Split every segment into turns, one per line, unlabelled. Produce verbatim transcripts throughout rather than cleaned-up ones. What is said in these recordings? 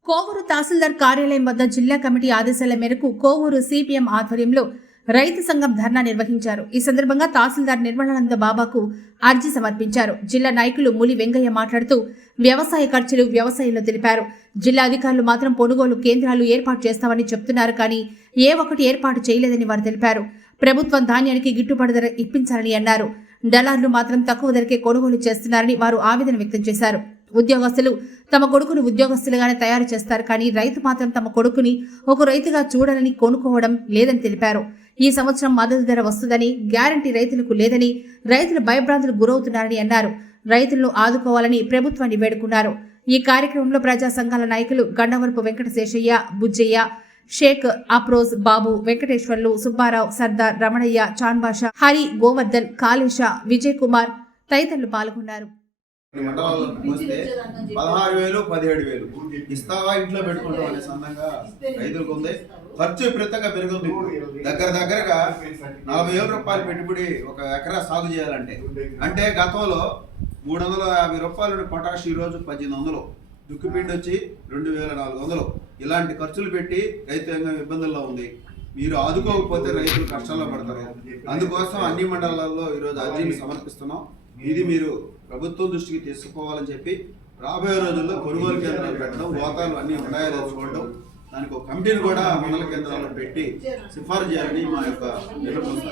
కోవూరు తహసీల్దార్ కార్యాలయం వద్ద జిల్లా కమిటీ ఆదేశాల మేరకు కోవూరు సిపిఎం ఆధ్వర్యంలో రైతు సంఘం ధర్నా నిర్వహించారు. ఈ సందర్భంగా తహసీల్దార్ నిర్మలానంద బాబాకు అర్జీ సమర్పించారు. జిల్లా నాయకులు ములి వెంగయ్య మాట్లాడుతూ వ్యవసాయ ఖర్చులు వ్యవసాయంలో తెలిపారు. జిల్లా అధికారులు మాత్రం కొనుగోలు కేంద్రాలు ఏర్పాటు చేస్తామని చెప్తున్నారు, కానీ ఏ ఒక్కటి ఏర్పాటు చేయలేదని వారు తెలిపారు. ప్రభుత్వం ధాన్యానికి గిట్టుబాటు ధర ఇప్పించాలని అన్నారు. దళారులు మాత్రం తక్కువ ధరకే కొనుగోలు చేస్తున్నారని వారు ఆవేదన వ్యక్తం చేశారు. ఉద్యోగస్తులు తమ కొడుకును ఉద్యోగస్తులుగానే తయారు చేస్తారు, కానీ రైతు మాత్రం తమ కొడుకుని ఒక రైతుగా చూడాలని కొనుక్కోవడం లేదని తెలిపారు. ఈ సంవత్సరం మద్దతు ధర వస్తుందని గ్యారంటీ రైతులకు లేదని రైతులు భయభ్రాంతులకు గురవుతున్నారని అన్నారు. రైతులను ఆదుకోవాలని ప్రభుత్వాన్ని వేడుకున్నారు. ఈ కార్యక్రమంలో ప్రజా సంఘాల నాయకులు గండవరపు వెంకట శేషయ్య, బుజ్జయ్య, షేక్ అప్రోజ్, బాబు, వెంకటేశ్వర్లు, సుబ్బారావు, సర్దార్, రమణయ్య, చాన్బాషా, హరి, గోవర్ధన్, కాళేశ, విజయ్ కుమార్ తదితరులు పాల్గొన్నారు.
మండలాల్లో వస్తే పదహారు వేలు పదిహేడు వేలు ఇస్తావా ఇంట్లో పెట్టుకుంటాం అనే సందంగా రైతులకు ఉంది. ఖర్చు విపరీతంగా పెరుగుతుంది. దగ్గర దగ్గరగా నలభై వేల రూపాయలు పెట్టుబడి ఒక ఎకరా సాగు చేయాలంటే, అంటే గతంలో మూడు వందల యాభై రూపాయలు పొటాష్ ఈ రోజు పద్దెనిమిది వందలు, దుక్కిపిండి వచ్చి రెండు వేల నాలుగు వందలు. ఇలాంటి ఖర్చులు పెట్టి రైతు ఇబ్బందుల్లో ఉంది. మీరు ఆదుకోకపోతే రైతులు కష్టాల్లో పడతారు. అందుకోసం అన్ని మండలాల్లో ఈరోజు అర్జీని సమర్పిస్తున్నాం. ఇది మీరు ప్రభుత్వం దృష్టికి తీసుకోవాలని చెప్పి రాబోయే రోజుల్లో కొనుగోలు కేంద్రాలు పెట్టడం, గోతాలు అన్ని ఉన్నాయో తెలుసుకోవడం, దానికి ఒక కమిటీని కూడా మండల కేంద్రాల్లో పెట్టి సిఫారసు చేయాలని మా యొక్క నిర్ణయం.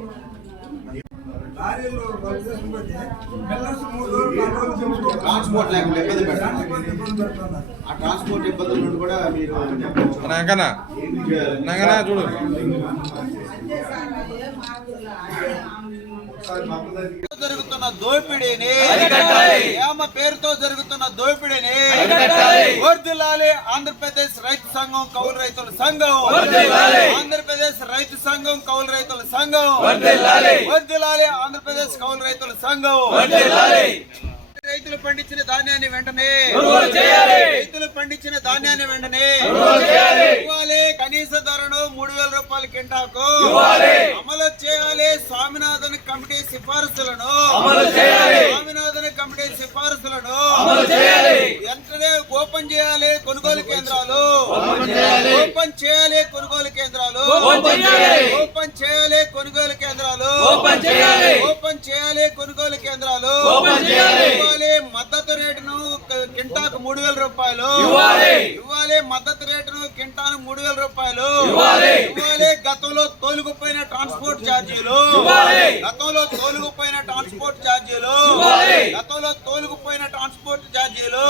ట్రాన్స్పోర్ట్ లేకుండా ఇబ్బంది పెడతారు. ఆ ట్రాన్స్పోర్ట్ ఇబ్బందుల నుండి కూడా మీరు చూడు జరుగుతున్న దోపిడీని, ఏమ పేరుతో జరుగుతున్న దోపిడీని వర్ధిల్లాలి ఆంధ్రప్రదేశ్ రైతు సంఘం, కౌలు రైతుల సంఘం. ఆంధ్రప్రదేశ్ రైతు సంఘం, కౌలు రైతుల సంఘం. వర్ధిల్లాలి ఆంధ్రప్రదేశ్ కౌలు రైతుల సంఘం. రైతులు పండించిన ధాన్యాన్ని వెంటనే రైతులు పండించిన ధాన్యాన్ని వెంటనే ఇవ్వాలి. కనీస ధరను మూడు వేల రూపాయల కింటాకు అమలు చేయాలి. స్వామినాథన్ కమిటీ సిఫారసులను స్వామినాథన్ కమిటీ సిఫారసులను వెంటనే ఓపెన్ చేయాలి. కొనుగోలు కేంద్రాలు ఓపెన్ చేయాలి. కొనుగోలు కేంద్రాలు ఓపెన్ చేయాలి. కొనుగోలు కేంద్రాలు ఓపెన్ చేయాలి. కొనుగోలు కేంద్రాలు మద్దతు రేటును కింటాకు మూడు వేల రూపాయలు ఇవ్వాలి. మద్దతు రేటును కింటాను మూడు వేల రూపాయలు ఇవ్వాలి. గతంలో తోలుకుపోయిన ట్రాన్స్పోర్ట్ ఛార్జీలు గతంలో తోలుకుపోయిన ట్రాన్స్పోర్ట్ ఛార్జీలు గతంలో తోలుకుపోయిన ట్రాన్స్పోర్ట్ ఛార్జీలు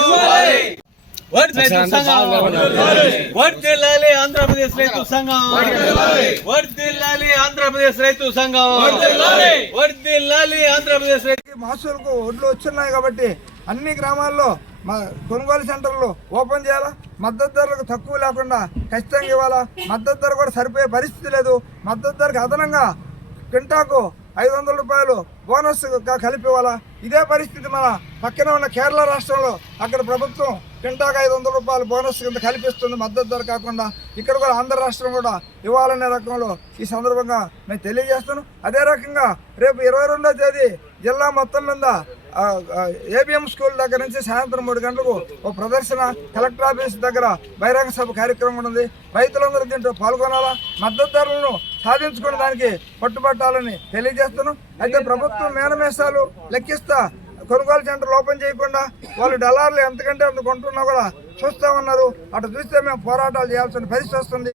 వర్ధిల్లాలి ఆంధ్రప్రదేశ్ రైతు సంఘం. వర్ధిల్లాలి ఆంధ్రప్రదేశ్ రైతు సంఘం. వర్ధిల్లాలి ఆంధ్రప్రదేశ్ రైతు.
మహసూలుకు ఒడ్లు వచ్చున్నాయి కాబట్టి అన్ని గ్రామాల్లో కొనుగోలు సెంటర్లు ఓపెన్ చేయాలా. మద్దతు ధరలకు తక్కువ లేకుండా ఖచ్చితంగా ఇవ్వాలా. మద్దతు ధర కూడా సరిపోయే పరిస్థితి లేదు. మద్దతు ధరకు అదనంగా కింటాకు ఐదు వందల రూపాయలు బోనస్గా కలిపి ఇవ్వాలా. ఇదే పరిస్థితి మన పక్కన ఉన్న కేరళ రాష్ట్రంలో. అక్కడ ప్రభుత్వం కింటాకు ఐదు వందల రూపాయలు బోనస్ కింద కల్పిస్తుంది, మద్దతు ధర కాకుండా. ఇక్కడ కూడా ఆంధ్ర రాష్ట్రం కూడా ఇవ్వాలనే రకంలో ఈ సందర్భంగా మేము తెలియజేస్తున్నాం. అదే రకంగా రేపు ఇరవై రెండో తేదీ జిల్లా మొత్తం మీద ఏబిఎం స్కూల్ దగ్గర నుంచి సాయంత్రం మూడు గంటలకు ఒక ప్రదర్శన, కలెక్టర్ ఆఫీస్ దగ్గర బహిరంగ సభ కార్యక్రమం ఉంది. రైతులందరూ దీంట్లో పాల్గొనాలా. మద్దతు ధరలను సాధించుకునే దానికి పట్టుబట్టాలని తెలియజేస్తున్నాం. అయితే ప్రభుత్వం మేనమేసాలు లెక్కిస్తా కొనుగోలు సెంటర్లు ఓపెన్ చేయకుండా వాళ్ళు డలార్లు ఎంతకంటే అంత కొంటున్నా కూడా చూస్తామన్నారు. అటు చూస్తే మేము పోరాటాలు చేయాల్సిన పరిస్థితి వస్తుంది.